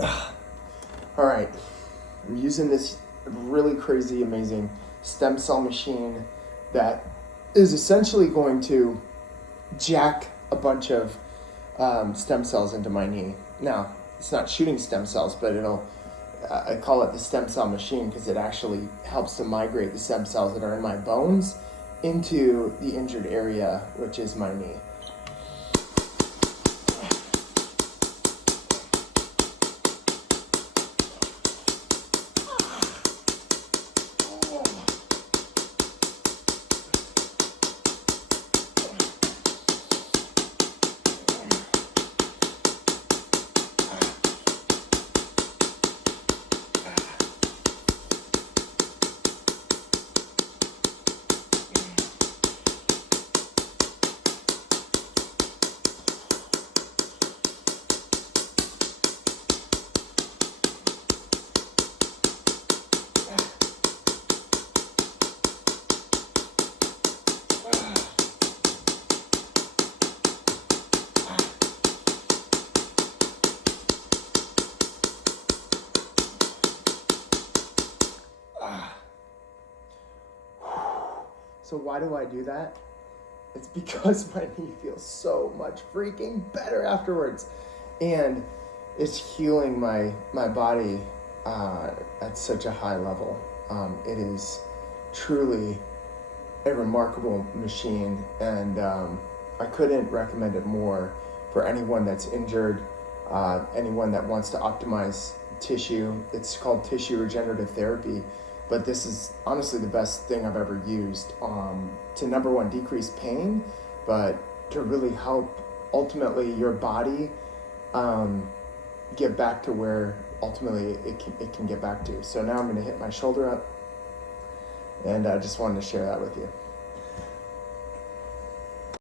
All right, I'm using this really crazy, amazing stem cell machine that is essentially going to jack a bunch of stem cells into my knee. Now, it's not shooting stem cells, but I call it the stem cell machine because it actually helps to migrate the stem cells that are in my bones into the injured area, which is my knee. So why do I do that? It's because my knee feels so much freaking better afterwards. And it's healing my body at such a high level. It is truly a remarkable machine, and I couldn't recommend it more for anyone that's injured, anyone that wants to optimize tissue. It's called tissue regenerative therapy. But this is honestly the best thing I've ever used to, number one, decrease pain, but to really help ultimately your body get back to where ultimately it can get back to. So now I'm going to hit my shoulder up, and I just wanted to share that with you.